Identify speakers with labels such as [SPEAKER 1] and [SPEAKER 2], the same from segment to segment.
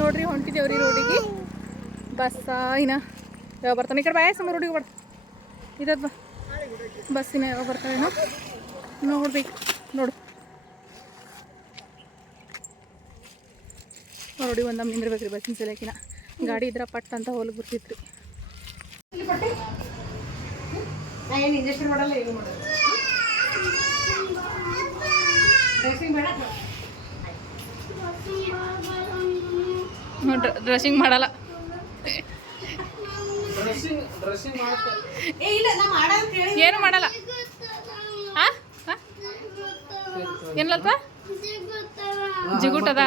[SPEAKER 1] ನೋಡ್ರಿ ಹೊಂಟಿದ್ದೇವ್ರಿ ರೋಡಿಗೆ. ಬಸ್ ಇನ್ನ, ಯಾವಾಗ ಬರ್ತಾನೆ? ಈ ಕಡೆ ಬಾಯ ಸಮ ರೋಡಿಗೆ ಬರ್ತ ಇದದ್ ಬಾ. ಬಸ್ಸಿನ ಯಾವಾಗ ಬರ್ತಾವೇನೋ? ನೋಡ್ಬೇಕು ನೋಡು. ರೋಡಿ ಒಂದಮ್ಮ ನಿಂದಿರ್ಬೇಕ್ರಿ ಬಸ್ಸಿನ ಸಲಕಿನ. ಗಾಡಿ ಇದ್ರ ಪಟ್ ಅಂತ ಹೋಲಿಗೆ ಬರ್ತಿತ್ರಿ.
[SPEAKER 2] ಇಂಜೆಕ್ಷನ್ ಮಾಡಲ್ಲ, ಏನು ಮಾಡಲ್ಲ. ಡ್ರೆಸ್ಸಿಂಗ್ ಬೇಡ.
[SPEAKER 1] ಡ್ರೆಸ್ಸಿಂಗ್ ಮಾಡಲ್ಲ.
[SPEAKER 3] ಡ್ರೆಸ್ಸಿಂಗ್ ಡ್ರೆಸ್ಸಿಂಗ್ ಮಾಡ್ತಾ
[SPEAKER 2] ಏ ಇಲ್ಲ ನಾ ಮಾಡಲ್ಲ ಅಂತ ಹೇಳಿ.
[SPEAKER 1] ಏನು ಮಾಡಲ್ಲ? ಆ? ಏನಲ್ಪ ಜಿಗುಟದ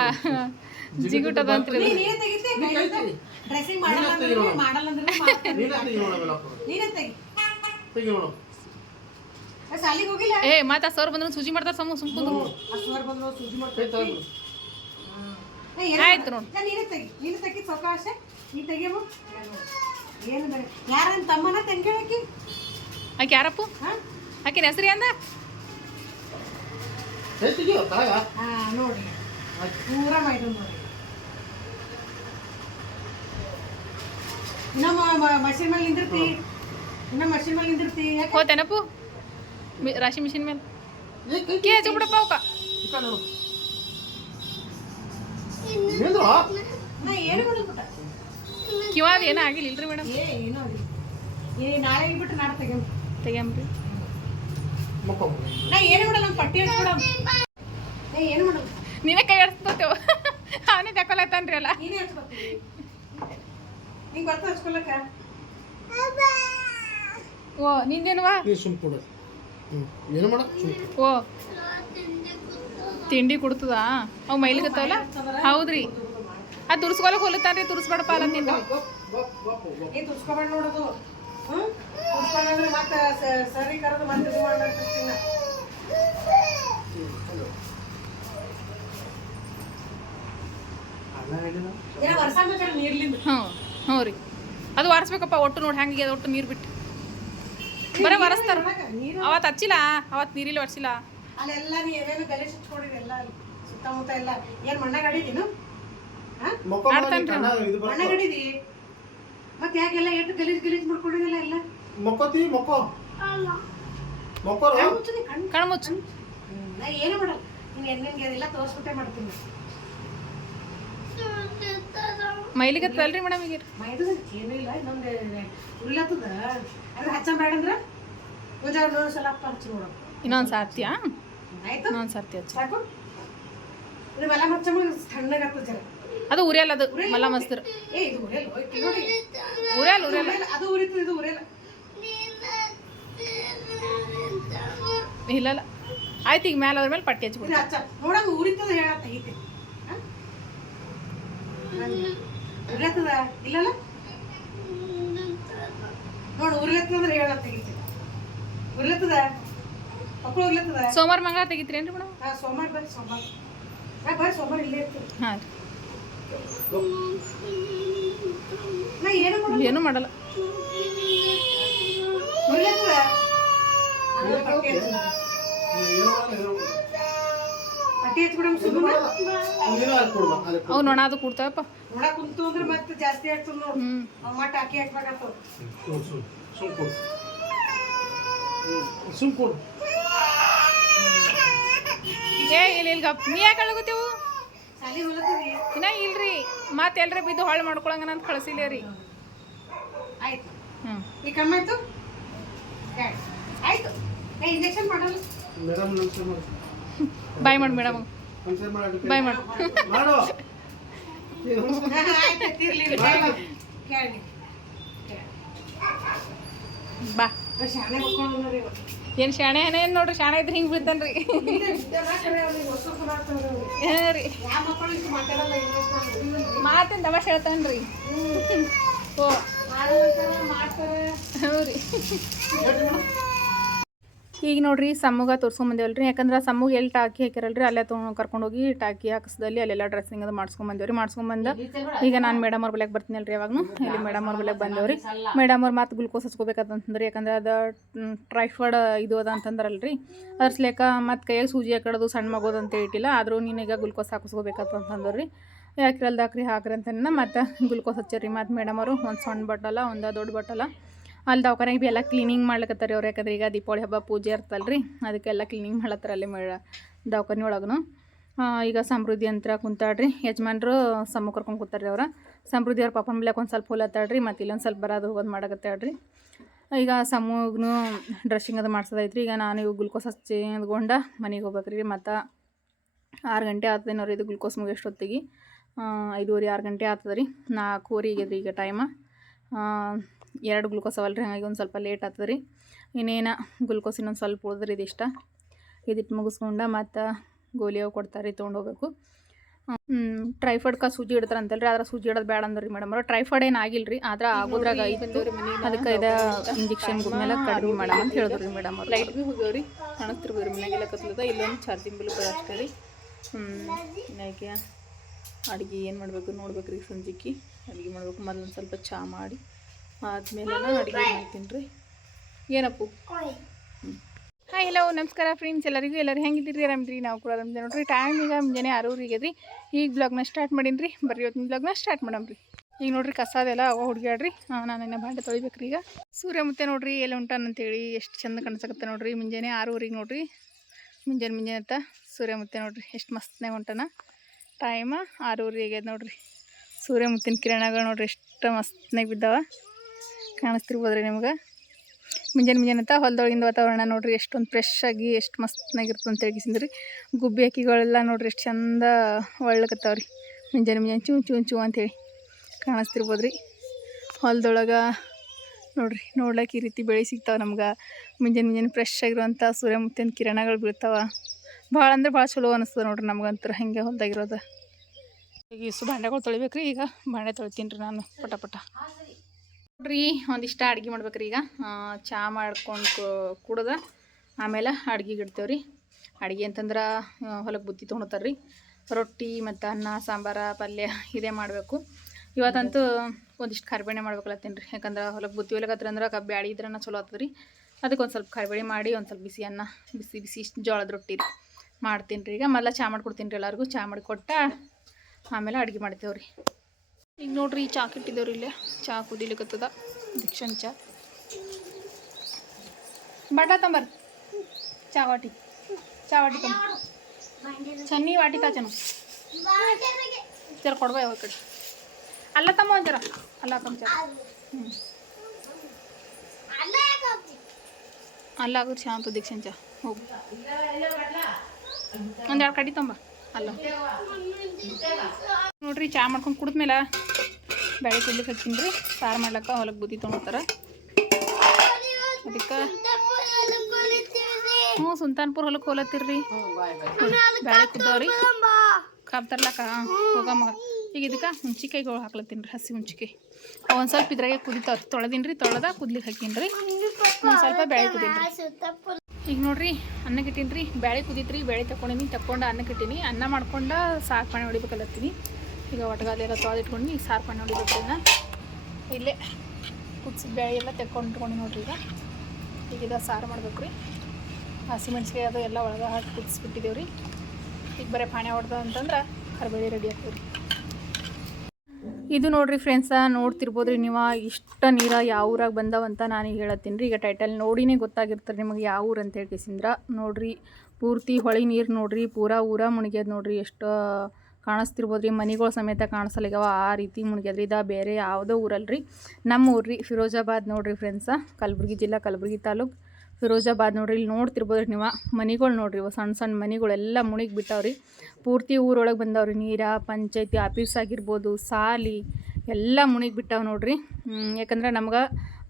[SPEAKER 1] ಜಿಗುಟದ ಅಂತ
[SPEAKER 2] ನೀ- ನೀನೇ ಡ್ರೆಸ್ಸಿಂಗ್ ಮಾಡಲ್ಲ ಅಂದ್ರೆ ಮಾಡಲ್ಲ ಅಂದ್ರೆ ಮಾಡ್ತೀನಿ.
[SPEAKER 3] ನೀನೇ ತೆಗಿ ನೋಡಲ್ಲ
[SPEAKER 2] ನೀನೇ ತೆಗಿ.
[SPEAKER 3] ತೆಗಿ
[SPEAKER 2] ಆ, ಶಾಲಿಗೆ ಹೋಗಿಲ್ಲ?
[SPEAKER 1] ಏ ಮಾತಾ ಸರ್ ಬಂದ್ರು ಸೂಜಿ ಮಾಡ್ತಾರ ಸಮ ಸುಮ್ಕುಂದ್ರು
[SPEAKER 2] ಅಷ್ಟುವರೆ ಬಂದ್ರು ಸೂಜಿ
[SPEAKER 3] ಕೈ
[SPEAKER 2] ಮಾಡ್ತೀನಿ
[SPEAKER 3] ತೆಗೆದು
[SPEAKER 1] ಆಯ್ತು ನೋಡು.
[SPEAKER 2] ನೀನೇ ತೆಗಿ ನೀನು ತೆಗಿ ಸಾವಕಾಶ ನೀ ತೆಗಿಯಮ್ಮ ಏನು ಬೇಡ. ಯಾರನ್ನ ತಮ್ಮನ ತಂಗಿ ಹಾಕಿ
[SPEAKER 1] ಆಕೆ ಯಾರಪ್ಪು?
[SPEAKER 2] ಹಾಂ?
[SPEAKER 1] ಆಕಿನ ಹೆಸ್ರಿ ಅಂದ
[SPEAKER 2] ಹಾಂ ನೋಡಿ. ಪೂರ ನೋಡಿ. ಇನ್ನೊಮ್ಮ ಮಷಿನ್ ಮೇಲೆ ನಿಂದಿರ್ತಿ. ಇನ್ನ ಮಷಿನ್ ಮೇಲೆ ನಿಂದಿರ್ತಿ. ಯಾಕೆ?
[SPEAKER 1] ಹೋತೇನಪ್ಪು? ರಾಶಿ ಮಿಷಿನ್ ಮೇಲೆ.
[SPEAKER 3] ಏ ಕೈ
[SPEAKER 1] ಕೇ ಹಚ್ಚಿ ಬಿಡಪ್ಪ ಅವಕ್ಕ.
[SPEAKER 2] ನಾ ಏನು ಮಾಡಿಬಿಟ್ಟ
[SPEAKER 1] ಕಿವಾದ ಏನೂ ಆಗಿಲ್ಲ ಇಲ್ರಿ ಮೇಡಮ್?
[SPEAKER 2] ಏ ಏನೋ ಇಲ್ಲ. ಏ ನಾಳೆ ಬಿಟ್ಟು ನಾಳೆ ನಾ ಏನು ಮಾಡಲ್ಲ ಪಟ್ಟಿ ಏ ಏನು ಮಾಡಲ್ಲ.
[SPEAKER 1] ನೀನೇ ಕೈ ಆಡ್ಸ್ತೇವ ಅವನೇ ತಕೊಲತ್ತಾನ್ರಿ ಅಲ್ಲ.
[SPEAKER 2] ನೀನೇ ಬರ್ತಾ
[SPEAKER 1] ಓ ನಿಂದೇನುವಾ
[SPEAKER 3] ನೀ ಸುಮ್ ಕೊಡು. ಏನು ಮಾಡ? ಸುಮ್
[SPEAKER 1] ಓ. ತಿಂಡಿ ಕೊಡ್ತದ? ಅವು ಮೈಲಿಗತ್ತವಲ್ಲ ಹೌದ್ರಿ. ಅದು ತುರ್ಸ್ಕೊಳಕ್ ಹೊಲತಾನ್ರಿ ತುರ್ಸ್ಬೇಡಪ್ಪ ಅಲ್ಲ
[SPEAKER 2] ನೋಡೋದು. ಹ್ಞೂ
[SPEAKER 1] ರೀ. ಅದು ಒರ್ಸ್ಬೇಕಪ್ಪ ಒಟ್ಟು ನೋಡಿ ಹೆಂಗೆ ಅದು ಒಟ್ಟು ನೀರು ಬಿಟ್ಟು. ಬರೀ ಒರೆಸ್ತಾರ ಅವತ್ತು ಹಚ್ಚಿಲ್ಲ ಅವತ್ತು ನೀರಿಲ್ಲ ಒರೆಸಿಲ್ಲ
[SPEAKER 2] ಅಲ್ಲೆಲ್ಲ ನೀ ಏನೇನು ಗಲೀಜ್ ಹಚ್ಕೊಂಡಿರಿ ಎಲ್ಲ ಅಲ್ಲಿ ಸುತ್ತಮುತ್ತ ಎಲ್ಲ. ಏನು ಮಣ್ಣಾಗ ಅಡಿದೀನು ಮಣ್ಣಾಗ ಅಡಿದಿ ಮತ್ತೆ ಯಾಕೆಲ್ಲ ಎಷ್ಟು ಗಲೀಜ್ ಗಲೀಜ್ ಮಾಡ್ಕೊಂಡಿದ್ದೆಲ್ಲ ಎಲ್ಲ?
[SPEAKER 3] ಮೊಕ್ಕೋತಿ ಮೊಕ್ಕೋ. ಮಕ್ಕೋರು.
[SPEAKER 2] ಕಣ್ಣ್ ಮುಚ್ಚು ಕಣ್ಣು
[SPEAKER 1] ಕಣ್ಣು ಮುಚ್ಚು.
[SPEAKER 2] ನಾ ಏನು ಮಾಡಲ್ಲ. ನೀನು ಎಣ್ಣೆಗೆ ಅದೆಲ್ಲ ತೋರಿಸ್ಬಿಟ್ಟೆ ಮಾಡ್ತೀನಿ.
[SPEAKER 1] ಮೈಲಿಗತ್ತಲ್ರಿ ಮೇಡಮ್ ಈಗ
[SPEAKER 2] ಮೈದು ಏನೂ ಇಲ್ಲ ಇನ್ನೊಂದು ಉಳ್ಳತ್ತದ. ಅದು ಹಚ್ಚ ಬೇಡಂದ್ರೆ ಪೂಜಾ ಇನ್ನೊಂದು ಸಲ ಅಪ್ಪ ಹಚ್ಚಿ ನೋಡು.
[SPEAKER 1] ಇನ್ನೊಂದು ಸಾರ್ತಿಯಾ
[SPEAKER 2] ಆಯ್ತು?
[SPEAKER 1] ಇನ್ನೊಂದು ಸರ್ತಿ ಹಚ್ಚಿ.
[SPEAKER 2] ಸಾಕು. ಇದು ಮಲ ಮಚ್ಚ ತಣ್ಣಗಾಗ್ತದೆ ಜರ.
[SPEAKER 1] ಅದು ಉರಿಯಲ್ಲ ಅದು ಮಲ್ಲ ಮಸ್ತರು.
[SPEAKER 2] ಏ ಇದು ಉರಿಯಲ್ಲ ಹೋಯ್ತು ನೋಡಿ.
[SPEAKER 1] ಉರಿಯಲ್ಲ ಉರಿಯಲ್ಲ.
[SPEAKER 2] ಉರಿಯಲ್ಲ ಅದು ಉರಿತು ಇದು ಉರಿಯಲ್ಲ.
[SPEAKER 1] ಇಲ್ಲಲ್ಲ. ಆಯ್ತು ಈಗ ಮೇಲೆ ಅದ್ರ ಮೇಲೆ ಪಟ್ಟಿ ಹಚ್ಬಿಡು
[SPEAKER 2] ಇದು ಹಚ್ಚ. ನೋಡಂಗ ಉರಿತದ ಹೇಳ ತೆಗಿತೆ ಉರಿಯತ್ತದ? ಇಲ್ಲಲ್ಲ? ನೋಡು ಉರಿಯತ್ತಂದ್ರೆ ಹೇಳ ತೆಗಿತೆ ಉರಿಯತ್ತದ ಮಕ್ಕಳು ಉರಿಯತ್ತದ?
[SPEAKER 1] ಸೋಮವಾರ ಮಂಗಳ ತೆಗಿತೀರೇನ್ರಿ ಮೇಡಮ್?
[SPEAKER 2] ಹಾ ಸೋಮವಾರ ಬರ್ರಿ ಸೋಮವಾರ. ಹಾ ಬರ್ರಿ ಸೋಮವಾರ ಇಲ್ಲೇ ಇರ್ತೀವಿ.
[SPEAKER 1] ಹಾಂ
[SPEAKER 2] ನಾ ಏನು ಮಾಡಲ್ಲ.
[SPEAKER 1] ರೀ ಏನೂ ಮಾಡಲ್ಲ ಅವು ನೊಣ ಅದು ಕೂಡ್ತಾವಪ್ಪ.
[SPEAKER 2] ನೊಣ ಕುಂತು ಅಂದ್ರೆ ಮತ್ತೆ ಜಾಸ್ತಿ ಆಗ್ತದ ನೋಡು.
[SPEAKER 1] ಹ್ಞೂ
[SPEAKER 2] ಅವ್ ಮಟ್ಟ ಹಾಕಿ ಹಾಕ್ಬೇಕಾಗ್ತದ
[SPEAKER 3] ಸುಮ್ ಸುಮ್ ಕೊಡು. ಸುಮ್ ಕೊಡು.
[SPEAKER 1] ಏ ಇಲ್ಲ ಇಲ್ಲ ಗಪ್. ನೀ ಯಾಕೆ ಅಳಗುತ್ತೇವು? ಇನ್ನ ಇಲ್ರಿ. ಮತ್ತೆ ಎಲ್ರಿ ಬಿದ್ದು ಹಾಳು ಮಾಡ್ಕೊಳಂಗನ ಅಂತ ಕಳಿಸಿಲ್ಲ ರೀ.
[SPEAKER 2] ಆಯ್ತು. ಈ ಕಮ್ಮಿ ಆಯ್ತು? ಇಂಜೆಕ್ಷನ್ ಮಾಡಲ್ಲ?
[SPEAKER 3] ಮೇಡಮ್ ನಮಸ್ಕಾರ ಮಾಡು
[SPEAKER 1] ಬಾಯ್ ಮಾಡಿ ಮೇಡಮ್.
[SPEAKER 3] ನಮಸ್ಕಾರ ಮಾಡು
[SPEAKER 1] ಬಾಯ್ ಮಾಡು.
[SPEAKER 3] ಮಾಡು. ಏ, ನಮಸ್ಕಾರ
[SPEAKER 2] ಆಯ್ತು ತಿರ್ಲಿ ಕೇಳಿ
[SPEAKER 1] ಬಾ.
[SPEAKER 2] ಶಾಲೆ ಮಕ್ಕಳು
[SPEAKER 1] ಏನು ಶಾಣೆ? ಏನೇನು ನೋಡ್ರಿ? ಶಾಣೆ ಇದ್ರೆ ಹಿಂಗೆ ಬಿಡ್ತಾನೆ ಹಾಂ ರೀ.
[SPEAKER 2] ಮಾತಾಡಲ್ಲ ಇಂಗ್ಲೀಷ್
[SPEAKER 1] ಮಾತೇನು ತಮಾಷೆ ಹೇಳ್ತಾನ್ರಿ. ಓ.
[SPEAKER 2] ಮಾಡ್ತಾರೆ.
[SPEAKER 1] ಹ್ಞೂ ರೀ ಈಗ ನೋಡ್ರಿ ಸಮ್ಮಗ ತೋರ್ಸ್ಕೊಂಬಂದೇವಲ್ರಿ ಯಾಕಂದ್ರೆ ಸಮ್ಮಗ ಎಲ್ಲಿ ಟಾಕಿ ಹಾಕಿರಲ್ರಿ ಅಲ್ಲೇ ತೊಗೊಂಡು ಕರ್ಕೊಂಡೋಗಿ ಟಾಕಿ ಹಾಕಿಸ್ದಲ್ಲಿ ಅಲ್ಲೆಲ್ಲ ಡ್ರೆಸ್ಸಿಂಗ್ ಅದು ಮಾಡ್ಸ್ಕೊಂಬಂದೇವ್ರಿ ಮಾಡ್ಸ್ಕೊಂಬಂದ ಈಗ ನಾನು ಮೇಡಮ್ ಅವ್ರ ಬೆಲೆಗೆ ಬರ್ತೀನಲ್ರಿ ಯಾವಾಗೂ ಇಲ್ಲಿ ಮೇಡಮ್ ಅವ್ರ ಬೆಲೆಗೆ ಬಂದೇವ್ರಿ. ಮೇಡಮ್ ಅವ್ರು ಮತ್ತೆ ಗ್ಲುಕೋಸ್ ಹಚ್ಕೋಬೇಕಂತಂದ್ರಿ ಯಾಕಂದ್ರೆ ಅದು ಟ್ರೈಫಾಯ್ಡ್ ಇದು ಅದ ಅಂತಂದ್ರಲ್ರಿ. ಅದ್ರ ಸ್ಲೇಕ ಮತ್ತು ಕೈಯಾಗ ಸೂಜಿ ಹಾಕಡೋದು ಸಣ್ಣ ಮಗೋದು ಅಂತ ಇಟ್ಟಿಲ್ಲ ಆದರೂ ನೀನೀಗ ಗ್ಲುಕೋಸ್ ಹಾಕಿಸ್ಕೋಬೇಕಂತಂದ್ರಿ ಯಾಕಿರಲ್ದಾಕ್ರಿ ಹಾಕ್ರಿ ಅಂತ ಮತ್ತು ಗ್ಲುಕೋಸ್ ಹಚ್ಚರಿ. ಮತ್ತು ಮೇಡಮ್ ಅವರು ಒಂದು ಸಣ್ಣ ಬಟ್ಟಲ್ಲ ಒಂದು ದೊಡ್ಡ ಬಟ್ಟಲ ಅಲ್ಲಿ ದವಾಖಾನೆಗೆ ಭೀ ಎಲ್ಲ ಕ್ಲೀನಿಂಗ್ ಮಾಡ್ಲಕತ್ತಾರೆ ಅವ್ರು. ಯಾಕಂದ್ರೆ ಈಗ ದೀಪಾವಳಿ ಹಬ್ಬ, ಪೂಜೆ ಇರ್ತಲ್ಲ ರೀ ಅದಕ್ಕೆಲ್ಲ ಕ್ಲೀನಿಂಗ್ ಮಾಡ್ಲತ್ತಾರ ಅಲ್ಲಿ ದವಾಖಾನೆ ಒಳಗೂ ಈಗ ಸಮೃದ್ಧಿ ಅಂತ ಕುಂತಾಡ್ರಿ ಯಜಮಾನ್ರು ಸಮ ಕರ್ಕೊಂಡು ಕೂತಾರ್ರಿ ಅವ್ರ. ಸಮೃದ್ಧಿ ಅವ್ರ ಪಾಪನ ಮೇಲೆ ಒಂದು ಸ್ವಲ್ಪ ಹೋಲತ್ತಾಡ್ರಿ ಮತ್ತು ಇಲ್ಲೊಂದು ಸ್ವಲ್ಪ ಬರೋದು ಹೋಗೋದು ಮಾಡಕತ್ತಾಡ್ರಿ ಈಗ ಸಮೂಗ್ನು ಡ್ರೆಸ್ಸಿಂಗ್ ಅದು ಮಾಡ್ಸೋದೈತ್ರಿ ಈಗ ನಾನು ಇವು ಗ್ಲುಕೋಸ್ ಹಚ್ಚಿ ಅಂದ್ಕೊಂಡ ಮನೆಗೆ ಹೋಗ್ಬೇಕ್ರಿ. ಮತ್ತು ಆರು ಗಂಟೆ ಆಗ್ತದೇನವ್ರಿ ಇದು ಗ್ಲುಕೋಸ್ ಮುಗಿಯೋಷ್ಟೊತ್ತಿಗೆ ಐದುವರೆ ಆರು ಗಂಟೆ ಆಗ್ತದೆ ರೀ ನಾಲ್ಕೂವರೆ ಈಗ ಟೈಮ ಎರಡು ಗ್ಲುಕೋಸ್ ಅವಲ್ಲ ರೀ ಹಾಗಾಗಿ ಒಂದು ಸ್ವಲ್ಪ ಲೇಟ್ ಆಗ್ತದೆ ರೀ ಇನ್ನೇನು ಗ್ಲುಕೋಸ್ ಇನ್ನೊಂದು ಸ್ವಲ್ಪ ಉಳಿದ್ರಿ ಇದಿಷ್ಟ ಇದಿಟ್ಟು ಮುಗಿಸ್ಕೊಂಡ ಮತ್ತು ಗೋಲಿ ಅವು ಕೊಡ್ತಾರೆ ತೊಗೊಂಡೋಗ್ಬೇಕು ಟ್ರೈಫಾಯ್ಡ್ಕ ಸೂಜಿ ಇಡ್ತಾರೆ ಅಂತಲ್ರಿ ಆದ್ರೆ ಸೂಜಿ ಇಡೋದು ಬೇಡ ಅಂದ್ರಿ ಮೇಡಮ್ ಅವ್ರು. ಟ್ರೈಫಾಯ್ಡ್ ಏನು ಆಗಿಲ್ಲ ರೀ ಆದ್ರೆ ಆಗೋದ್ರಾಗ ಐತೆ ಅದಕ್ಕೆ ಇದು ಇಂಜೆಕ್ಷನ್ ಮೇಲೆ ಕಡಿಮೆ ಮೇಡಮ್ ಅಂತ ಹೇಳಿದ್ರು ರೀ ಮೇಡಮ್ ಅವ್ರು. ಲೈಟ್ ಭೀ ರೀ ಕಾಣಿಸ್ತಿರ್ಬೋದು ರೀ ಮನೆಗೆಲ್ಲ ಕತ್ಲದ ಇಲ್ಲೊಂದು ಚಾರ್ಜಿಂಗ್ ಬಿಲ್ ಅಷ್ಟೇ ರೀ ಹ್ಞೂ ಅಡುಗೆ ಏನು ಮಾಡಬೇಕು ನೋಡ್ಬೇಕು ರೀ ಸಂಜೆಗೆ ಅಡುಗೆ ಮಾಡ್ಬೇಕು ಮೊದಲೊಂದು ಸ್ವಲ್ಪ ಚಹಾ ಮಾಡಿ. ಆದಮೇಲೆ ಅಡುಗೆ ಮಾಡ್ತೀನಿ ರೀ. ಏನಪ್ಪು? ಹಾಯ್ ಹಲೋ ನಮಸ್ಕಾರ ಫ್ರೆಂಡ್ಸ್ ಎಲ್ಲರಿಗೂ ಎಲ್ಲರೂ ಹೆಂಗಿದ್ದೀರಿ? ಆರಾಮಿದ್ರಿ ನಾವು ಕೂಡ ಆರಾಮಿದ್ದೀವಿ. ನೋಡ್ರಿ ಟೈಮ್ ಈಗ ಮುಂಜಾನೆ ಆರೂರಿಗೆ ರೀ. ಈಗ ಬ್ಲಾಗ್ನ ಸ್ಟಾರ್ಟ್ ಮಾಡೀನಿ ರೀ. ಬರ್ರಿ ಇವತ್ತಿನ ಬ್ಲಾಗ್ನ ಸ್ಟಾರ್ಟ್ ಮಾಡಮ್ರಿ ಈಗ ನೋಡ್ರಿ ಕಸ ಅದೆಲ್ಲ ಅವ ಹುಡುಗಾಡ್ರಿ ನಾನು ಇನ್ನು ಬಾಂಡೆ ತೊಳಿಬೇಕ್ರಿ ಈಗ. ಸೂರ್ಯ ಮುತ್ತೆ ನೋಡ್ರಿ ಎಲ್ಲಿ ಉಂಟಾನಂತೇಳಿ ಎಷ್ಟು ಚಂದ ಕಾಣಿಸಕತ್ತೆ ನೋಡ್ರಿ. ಮುಂಜಾನೆ ಆರೂರಿಗೆ ನೋಡ್ರಿ. ಮುಂಜಾನೆ ಮುಂಜಾನೆ ಅಂತ ಸೂರ್ಯ ಮುತ್ತೆ ನೋಡ್ರಿ. ಎಷ್ಟು ಮಸ್ತ್ನಾಗ ಹೊಂಟಾನ ಟೈಮ ಆರೂರಿಗೆ ಆಗ್ಯದ ನೋಡ್ರಿ. ಸೂರ್ಯ ಮುತ್ತಿನ ಕಿರಣಗಳು ನೋಡ್ರಿ ಎಷ್ಟು ಮಸ್ತ್ನಾಗ ಬಿದ್ದಾವ. ಕಾಣಿಸ್ತಿರ್ಬೋದ್ರಿ ನಿಮ್ಗೆ? ಮುಂಜಾನೆ ಮುಂಜಾನೆ ಅಂತ ಹೊಲದೊಳಗಿಂದ ವಾತಾವರಣ ನೋಡ್ರಿ, ಎಷ್ಟೊಂದು ಫ್ರೆಶ್ ಆಗಿ, ಎಷ್ಟು ಮಸ್ತ್ನಾಗಿರ್ತದೆ ಅಂತ ಹೇಳಿಸಿದ್ರಿ ಗುಬ್ಬಿ ಹಕ್ಕಿಗಳೆಲ್ಲ ನೋಡ್ರಿ, ಎಷ್ಟು ಚಂದ ಒಳ್ಳಕತ್ತಾವ್ರಿ ಮುಂಜಾನೆ ಮುಂಜಾನೆ ಚೂ ಚೂ ಚೂ ಅಂತೇಳಿ ಕಾಣಿಸ್ತಿರ್ಬೋದ್ರಿ. ಹೊಲದೊಳಗೆ ನೋಡ್ರಿ ನೋಡ್ಲಿಕ್ಕೆ ಈ ರೀತಿ ಬೆಳೆ ಸಿಗ್ತಾವೆ ನಮ್ಗೆ. ಮುಂಜಾನೆ ಮುಂಜಾನೆ ಫ್ರೆಶ್ ಆಗಿರುವಂಥ ಸೂರ್ಯಮುತ್ತಿನ ಕಿರಣಗಳು ಬೀಳ್ತಾವೆ. ಭಾಳ ಅಂದ್ರೆ ಭಾಳ ಚಲೋ ಅನಿಸ್ತದೆ ನೋಡ್ರಿ ನಮ್ಗಂತರ ಹಾಗೆ ಹೊಲ್ದಾಗಿರೋದು. ಈಗ ಇಷ್ಟು ಭಾಂಡೆಗಳು ತೊಳಿಬೇಕ್ರಿ, ಈಗ ಭಾಂಡೆ ತೊಳಿತೀನಿ ರೀ ನಾನು, ಪಟ ಪಟ. ನೋಡ್ರಿ, ಒಂದಿಷ್ಟ ಅಡ್ಗೆ ಮಾಡ್ಬೇಕ್ರಿ ಈಗ. ಚಹಾ ಮಾಡ್ಕೊಂಡು ಕುಡ್ದ. ಆಮೇಲೆ ಅಡ್ಗೆಗೆ ಇಡ್ತೇವ್ರಿ. ಅಡ್ಗೆ ಅಂತಂದ್ರೆ ಹೊಲಕ್ಕೆ ಬುತ್ತಿ ತೊಗೊಳ್ತಾರ್ರಿ ರೊಟ್ಟಿ ಮತ್ತು ಅನ್ನ, ಸಾಂಬಾರ, ಪಲ್ಯ ಇದೇ ಮಾಡಬೇಕು. ಇವತ್ತಂತೂ ಒಂದಿಷ್ಟು ಖರ್ಬೇಣೆ ಮಾಡ್ಬೇಕಲ್ಲತ್ತೀನಿ ರೀ ಯಾಕಂದ್ರೆ ಹೊಲಕ್ಕೆ ಬುತ್ತಿ ಹೊಲಕತ್ರ ಅಂದ್ರೆ ಕಬ್ಬು ಬ್ಯಾಳಿ ಇದ್ರನ ಚಲೋ ಆಗ್ತದೆ ರೀ ಅದಕ್ಕೆ ಒಂದು ಸ್ವಲ್ಪ ಕರಿಬೇಳೆ ಮಾಡಿ ಒಂದು ಸ್ವಲ್ಪ ಬಿಸಿ ಅನ್ನ, ಬಿಸಿ ಬಿಸಿ ಜೋಳದ ರೊಟ್ಟಿ ಮಾಡ್ತೀನಿ ರೀ ಈಗ. ಮೊದಲ ಚಹಾ ಮಾಡ್ಕೊಡ್ತೀನಿ ರೀ ಎಲ್ಲರಿಗೂ ಚಹಾ ಮಾಡಿಕೊಟ್ಟ ಆಮೇಲೆ ಅಡುಗೆ ಮಾಡ್ತೇವೆ ರೀ ಈಗ ನೋಡ್ರಿ ಚಹಾ ಇಟ್ಟಿದ್ದೇವ್ರಿ ಇಲ್ಲೇ. ಚಹಾ ಕುದಿಲಿಕ್ಕತ್ತದ ದಿಕ್ಷನ್ ಚಾ ಬಟ ತಂಬರ್. ಚಹಾ ವಾಟಿ. ಚಾ ವಾಟಿ ತಂಬ. ಚನ್ನಿ ವಾಟಿ ತಾಚನು. ಜರ ಕೊಡ್ಬ ಯಾವ ಕಡೆ. ಅಲ್ಲ ತಮ್ಮ ಜರ. ಅಲ್ಲ ತಮ್ಮ ಹ್ಞೂ ಅಲ್ಲ ಆಗೋದು ಚಾ ಅಂತ ದಿಕ್ಷನ್ ಚಾ ಹೋಗು. ಒಂದೆರಡು ಕಡಿ ತಂಬ. ಅಲ್ಲ. ನೋಡ್ರಿ, ಚಾ ಮಾಡ್ಕೊಂಡು ಕುಡಿದ್ಮೇಲೆ ಬೆಳೆ ಕುದ್ಲಿಕ್ಕೆ ಹಚ್ಚಿನ್ರಿ. ರೀ ಸಾರು ಮಾಡ್ಲಕ್ಕ ಹೊಲಕ್ಕೆ ಬುದ್ಧಿ ತೊಗೊತಾರ ಅದಕ್ಕೆ ಹ್ಞೂ, ಸುಲ್ತಾನ್ಪುರ ಹೊಲಕ್ಕೆ ಹೋಲತ್ತಿರ್ರಿ. ಬೇಳೆ ಕುದ್ದವ್ರಿ. ಕಬ್ ತರ್ಲಕ್ಕ, ಹೋಗಮ್ಮ. ಈಗ ಇದಕ್ಕೆ ಹುಂಚಿಕಾಯಿಗಳು ಹಾಕ್ಲತ್ತೀನಿ ಹಸಿ ಹುಂಚಿಕಾಯಿ ಒಂದು ಸ್ವಲ್ಪ ಇದ್ರಾಗೆ ಕುದಿತಾವ್ರಿ ತೊಳೆದೀನಿ ರೀ ತೊಳೆದ ಕುದ್ಲಿಕ್ಕೆ ಹಾಕೀನಿ ರೀ ಒಂದು ಸ್ವಲ್ಪ ಬೆಳೆ ಕುದೀನಿ ರೀ ಈಗ ನೋಡ್ರಿ ಅನ್ನಕ್ಕೆ ಇಟ್ಟೀನಿ ರೀ ಬೇಳೆ ಕುದೀತ್ರಿ ಬೇಳೆ ತಗೊಂಡಿನಿ ತಗೊಂಡು ಅನ್ನಕ್ಕೆ ಇಟ್ಟೀನಿ ಅನ್ನ ಮಾಡ್ಕೊಂಡು ಸಾರು ಪಾಣಿ ಹೊಡಿಬೇಕಲ್ಲತ್ತೀನಿ. ಈಗ ಒಟ್ಟಗಾಲ ಎಲ್ಲ ತೊಳೆದು ಇಟ್ಕೊಂಡು ಈಗ ಸಾರು ಪಾಣಿ ಹೊಡಿಬೇಕು ಇದನ್ನ. ಇಲ್ಲೇ ಕುದಿಸಿದ ಬೇಳೆ ಎಲ್ಲ ತೆಕ್ಕೊಂಡು ಇಟ್ಕೊಂಡು ನೋಡ್ರಿ ಈಗ. ಈಗ ಇದು ಸಾರು ಮಾಡ್ಬೇಕು ರೀ ಹಸಿಮೆಣ್ಸಿಕಾಯಿ ಅದು ಎಲ್ಲ ಒಳಗೆ ಹಾಕಿ ಕುದಿಸ್ಬಿಟ್ಟಿದ್ದೇವೆ ರೀ ಈಗ ಬರೀ ಪಾಣಿ ಹೊಡೆದ ಅಂತಂದ್ರೆ ಕರ್ಬೇಳಿ ರೆಡಿ ಆಗ್ತೀವಿ ರೀ ಇದು ನೋಡ್ರಿ ಫ್ರೆಂಡ್ಸ ನೋಡ್ತಿರ್ಬೋದ್ರಿ ನೀವು ಇಷ್ಟ ನೀರ ಯಾವ ಊರಾಗ ಬಂದವಂತ ನಾನು ಹೇಳತ್ತೀನಿ ರೀ. ಈಗ ಟೈಟಲ್ ನೋಡಿನೇ ಗೊತ್ತಾಗಿರ್ತಾರೆ ನಿಮಗೆ ಯಾವ ಊರು ಅಂತ ಹೇಳ್ಕೇಸಿಂದ್ರ ನೋಡ್ರಿ, ಪೂರ್ತಿ ಹೊಳಿ ನೀರು ನೋಡ್ರಿ, ಪೂರಾ ಊರ ಮುಣಗ್ಯದ ನೋಡ್ರಿ ಎಷ್ಟು ಕಾಣಿಸ್ತಿರ್ಬೋದ್ರಿ. ಮನೆಗಳು ಸಮೇತ ಕಾಣಿಸಲಿಗವ ಆ ರೀತಿ ಮುಣಿಗ್ಯದ್ರಿ. ಇದ ಬೇರೆ ಯಾವುದೋ ಊರಲ್ರಿ. ನಮ್ಮ ಊರ್ರಿ ಫಿರೋಜಾಬಾದ್ ನೋಡ್ರಿ ಫ್ರೆಂಡ್ಸ ಕಲಬುರ್ಗಿ ಜಿಲ್ಲಾ, ಕಲಬುರ್ಗಿ ತಾಲೂಕು. ಫಿರೋಜಾಬಾದ್ ನೋಡ್ರಿ, ಇಲ್ಲಿ ನೋಡ್ತಿರ್ಬೋದ್ರಿ ನೀವು. ಮನೆಗಳು ನೋಡ್ರಿ ಇವು ಸಣ್ಣ ಸಣ್ಣ ಮನೆಗಳೆಲ್ಲ ಮುಣಿಗೆ ಬಿಟ್ಟಾವ್ರಿ. ಪೂರ್ತಿ ಊರೊಳಗೆ ಬಂದವ್ರಿ, ನೀರ, ಪಂಚಾಯತಿ ಆಫೀಸ್ ಆಗಿರ್ಬೋದು, ಸಾಲಿ ಎಲ್ಲ ಮುಣಿಗೆ ಬಿಟ್ಟಾವ ನೋಡ್ರಿ. ಯಾಕಂದ್ರೆ ನಮ್ಗೆ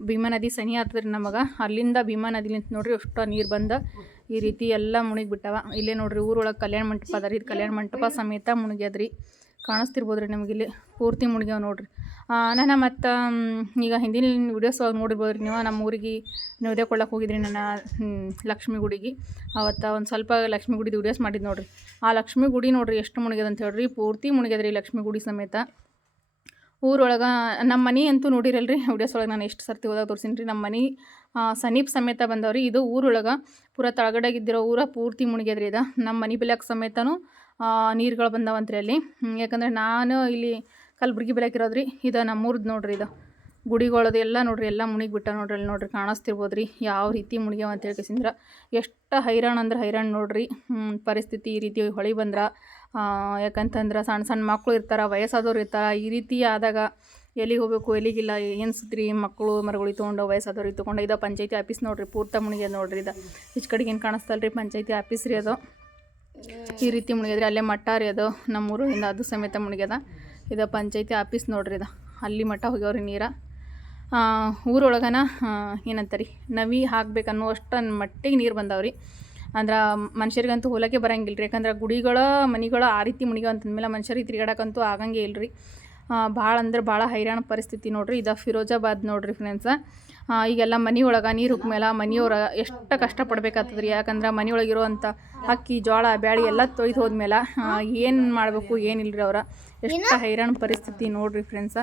[SPEAKER 1] ಭೀಮಾ ನದಿ ಸನಿ ಆಗ್ತದ್ರಿ ನಮಗೆ. ಅಲ್ಲಿಂದ ಭೀಮಾ ನದಿಲಿಂತ ನೋಡ್ರಿ ಅಷ್ಟು ನೀರು ಬಂದ. ಈ ರೀತಿ ಎಲ್ಲ ಮುಣಿಗೆ ಬಿಟ್ಟಾವ. ಇಲ್ಲೇ ನೋಡ್ರಿ ಊರೊಳಗೆ ಕಲ್ಯಾಣ ಮಂಟಪ ಅದ ಕಲ್ಯಾಣ ಮಂಟಪ ಸಮೇತ ಮುಳುಗ್ಯದ್ರಿ. ಕಾಣಿಸ್ತಿರ್ಬೋದ್ರಿ ರೀ ಇಲ್ಲಿ? ಪೂರ್ತಿ ಮುಳುಗ್ಯಾವ ನೋಡ್ರಿ. ನಾನು ಮತ್ತು ಈಗ ಹಿಂದಿನ ವಿಡಿಯೋಸ್ ಒಳಗೆ ನೋಡಿರ್ಬೋದು ರೀ ನೀವು ನಮ್ಮ ಊರಿಗೆ ನೌದೆ ಕೊಳ್ಳಕ್ಕೆ ಹೋಗಿದ್ರಿ ನನ್ನ ಲಕ್ಷ್ಮಿ ಗುಡಿಗೆ. ಅವತ್ತು ಒಂದು ಸ್ವಲ್ಪ ಲಕ್ಷ್ಮಿ ಗುಡಿದು ವಿಡಿಯೋಸ್ ಮಾಡಿದ್ದು ನೋಡ್ರಿ. ಆ ಲಕ್ಷ್ಮಿ ಗುಡಿ ನೋಡಿರಿ ಎಷ್ಟು ಮುಳುಗ್ಯದ ಅಂತ ಹೇಳ್ರಿ. ಪೂರ್ತಿ ಮುಳುಗ್ಯದ್ರಿ ಲಕ್ಷ್ಮಿ ಗುಡಿ ಸಮೇತ. ಊರೊಳಗೆ ನಮ್ಮ ಮನೆ ಅಂತೂ ನೋಡಿರಲ್ರಿ. ವಿಡಿಯೋಸ್ ಒಳಗೆ ನಾನು ಎಷ್ಟು ಸರ್ತಿ ಹೋದಾಗ ತೋರಿಸಿನಿ ರೀ. ನಮ್ಮ ಮನೆ ಸಮೀಪ ಸಮೇತ ಬಂದವ್ರಿ. ಇದು ಊರೊಳಗೆ, ಪೂರ ತಳಗಡೆಗಿದ್ದಿರೋ ಊರ ಪೂರ್ತಿ ಮುಣಗ್ಯದ್ರಿ ಇದು. ನಮ್ಮ ಮನೆ ಬೆಲ್ಯಾಕ ಸಮೇತನೂ ನೀರುಗಳು ಬಂದಾವಂತ್ರಿ ಅಲ್ಲಿ. ಯಾಕಂದರೆ ನಾನು ಇಲ್ಲಿ ಕಲಬುರ್ಗಿ ಬೆಳಕಿರೋದ್ರಿ ಇದು ನಮ್ಮೂರ್ದು ನೋಡ್ರಿ ಇದು. ಗುಡಿಗಳದು ಎಲ್ಲ ನೋಡ್ರಿ, ಎಲ್ಲ ಮುಣಿಗಿ ಬಿಟ್ಟ ನೋಡ್ರಿ, ಅಲ್ಲಿ ನೋಡ್ರಿ ಕಾಣಿಸ್ತಿರ್ಬೋದು ರೀ ಯಾವ ರೀತಿ ಮುಣಿಗ್ಯಾವ ಅಂತ ಹೇಳ್ಕೇಸಿಂದ್ರ, ಎಷ್ಟು ಹೈರಾಣ ಅಂದ್ರೆ ಹೈರಾಣ ನೋಡ್ರಿ. ಪರಿಸ್ಥಿತಿ ಈ ರೀತಿ ಹೊಳಿ ಬಂದ್ರೆ ಯಾಕಂತಂದ್ರೆ ಸಣ್ಣ ಸಣ್ಣ ಮಕ್ಕಳು ಇರ್ತಾರೆ, ವಯಸ್ಸಾದವ್ರು ಇರ್ತಾರೆ, ಈ ರೀತಿ ಆದಾಗ ಎಲ್ಲಿಗೆ ಹೋಗಬೇಕು, ಎಲ್ಲಿಗಿಲ್ಲ, ಏನು ಸುತ್ರಿ ಮಕ್ಕಳು ಮರಗಳು ತೊಗೊಂಡು ವಯಸ್ಸಾದವ್ರಿಗೆ ತೊಗೊಂಡು, ಇದು ಪಂಚಾಯತಿ ಆಫೀಸ್ ನೋಡ್ರಿ, ಪೂರ್ತ ಮುಣಿಗೆ ನೋಡ್ರಿ ಇದು. ಈಚ ಕಡೆಗೆ ಏನು ಕಾಣಿಸ್ತಲ್ಲ ರೀ ಪಂಚಾಯತಿ ಆಫೀಸ್ ರೀ ಅದು. ಈ ರೀತಿ ಮುಳುಗಿದ್ರೆ ಅಲ್ಲೇ ಮಠ ರೀ ಅದು. ನಮ್ಮೂರಿಂದ ಅದು ಸಮೇತ ಮುಳುಗ್ಯದ. ಇದು ಪಂಚಾಯತಿ ಆಫೀಸ್ ನೋಡ್ರಿ ಇದು. ಅಲ್ಲಿ ಮಟ್ಟ ಹೋಗ್ಯವ್ರಿ ನೀರ. ಊರೊಳಗನ ಏನಂತಾರೆ, ನವಿ ಹಾಕ್ಬೇಕನ್ನೋ ಅಷ್ಟು ಮಟ್ಟಿಗೆ ನೀರು ಬಂದಾವ್ರಿ. ಅಂದ್ರೆ ಮನುಷ್ಯರಿಗಂತೂ ಹೋಲಕ್ಕೆ ಬರಂಗಿಲ್ಲ ರೀ ಯಾಕಂದ್ರೆ ಗುಡಿಗಳ, ಮನೆಗಳು ಆ ರೀತಿ ಮುಣಿಗ್ಯಾವ ಅಂತಂದ್ಮೇಲೆ ಮನುಷ್ಯರಿಗೆ ತಿರುಗಾಡಕ್ಕಂತೂ ಆಗಂಗೆ ಇಲ್ಲ ರೀ ಭಾಳ ಅಂದ್ರೆ ಭಾಳ ಹೈರಾಣ ಪರಿಸ್ಥಿತಿ ನೋಡ್ರಿ. ಇದು ಫಿರೋಜಾಬಾದ್ ನೋಡ್ರಿ ಫ್ರೆಂಡ್ಸ ಈಗೆಲ್ಲ ಮನೆ ಒಳಗೆ, ನೀರು ಮೇಲೆ ಮನೆಯವ್ರ ಎಷ್ಟು ಕಷ್ಟಪಡ್ಬೇಕಾಗ್ತದ್ರಿ. ಯಾಕಂದ್ರೆ ಮನೆಯೊಳಗಿರುವಂಥ ಅಕ್ಕಿ ಜೋಳ ಬ್ಯಾಳಿ ಎಲ್ಲ ತೊಯ್ದು ಹೋದ್ಮೇಲೆ ಏನು ಮಾಡಬೇಕು ಏನಿಲ್ಲ ರೀ ಅವ್ರ. ಎಷ್ಟು ಹೈರಾಣ ಪರಿಸ್ಥಿತಿ ನೋಡ್ರಿ ಫ್ರೆಂಡ್ಸ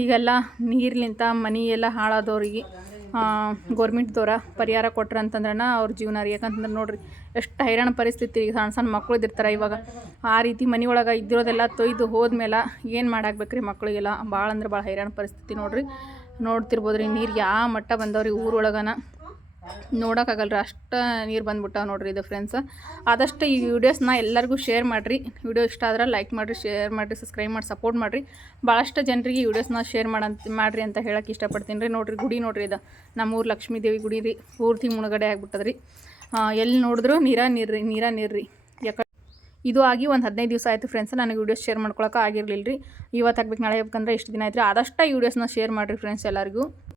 [SPEAKER 1] ಈಗೆಲ್ಲ ನೀರ್ಲಿಂತ ಮನೆಯೆಲ್ಲ ಹಾಳಾದವ್ರಿಗೆ ಗೌರ್ಮೆಂಟ್ದವ್ರ ಪರಿಹಾರ ಕೊಟ್ರ ಅಂತಂದ್ರನ ಅವ್ರ ಜೀವನ ರೀ ಯಾಕಂತಂದ್ರೆ ನೋಡ್ರಿ, ಎಷ್ಟು ಹೈರಾಣ ಪರಿಸ್ಥಿತಿ ಈಗ ಸಣ್ಣ ಸಣ್ಣ ಮಕ್ಳು ಇದ್ದಿರ್ತಾರೆ ಇವಾಗ. ಆ ರೀತಿ ಮನೆಯೊಳಗೆ ಇದ್ದಿರೋದೆಲ್ಲ ತೊಯ್ದು ಹೋದ್ಮೇಲೆ ಏನು ಮಾಡಾಕ್ಬೇಕ್ರಿ ಮಕ್ಕಳಿಗೆಲ್ಲ ಭಾಳ ಅಂದ್ರೆ ಭಾಳ ಹೈರಾಣ ಪರಿಸ್ಥಿತಿ ನೋಡ್ರಿ. ನೋಡ್ತಿರ್ಬೋದು ರೀ ನೀರು ಯಾವ ಮಟ್ಟ ಬಂದವ್ರಿ ಊರೊಳಗನ. ನೋಡೋಕ್ಕಾಗಲ್ಲ ರೀ ಅಷ್ಟು ನೀರು ಬಂದ್ಬಿಟ್ಟಾವೆ ನೋಡ್ರಿ ಇದು ಫ್ರೆಂಡ್ಸ್ ಆದಷ್ಟು ಈ ವಿಡಿಯೋಸ್ನ ಎಲ್ಲರಿಗೂ ಶೇರ್ ಮಾಡಿರಿ. ವಿಡಿಯೋ ಇಷ್ಟ ಆದ್ರೆ ಲೈಕ್ ಮಾಡಿರಿ ಶೇರ್ ಮಾಡಿರಿ ಸಬ್ಸ್ಕ್ರೈಬ್ ಮಾಡಿ ಸಪೋರ್ಟ್ ಮಾಡಿರಿ. ಭಾಳಷ್ಟು ಜನರಿಗೆ ಈ ವಿಡಿಯೋಸ್ನ ಶೇರ್ ಮಾಡಂತ, ಮಾಡಿರಿ ಅಂತ ಹೇಳಕ್ಕೆ ಇಷ್ಟಪಡ್ತೀನಿ ರೀ. ನೋಡಿರಿ, ಗುಡಿ ನೋಡಿರಿ ಇದು. ನಮ್ಮೂರು ಲಕ್ಷ್ಮೀ ದೇವಿ ಗುಡಿ ರೀ. ಪೂರ್ತಿ ಮುಳುಗಡೆ ಆಗ್ಬಿಟ್ಟದ್ರಿ. ಎಲ್ಲಿ ನೋಡಿದ್ರು ನೀರ ನೀರು ರೀ ನೀರ ನೀರು ರೀ ಯಾಕೆ ಇದು ಆಗಿ ಒಂದು ಹದಿನೈದು ದಿವಸ ಆಯಿತು ಫ್ರೆಂಡ್ಸ್ ನನಗೆ ವೀಡಿಯೋಸ್ ಶೇರ್ ಮಾಡ್ಕೊಳಕ್ಕೆ ಆಗಿರಲಿಲ್ಲ ರೀ ಇವತ್ತು ಆಗ್ಬೇಕು ನಾಳೆ ಆಗ್ಬೇಕಂದ್ರೆ ಇಷ್ಟು ದಿನ ಆಯ್ತು ರೀ ಆದಷ್ಟು ಈ ವಿಡಿಯೋಸ್ನ ಶೇರ್ ಮಾಡಿರಿ ಫ್ರೆಂಡ್ಸ್ ಎಲ್ಲರಿಗೂ.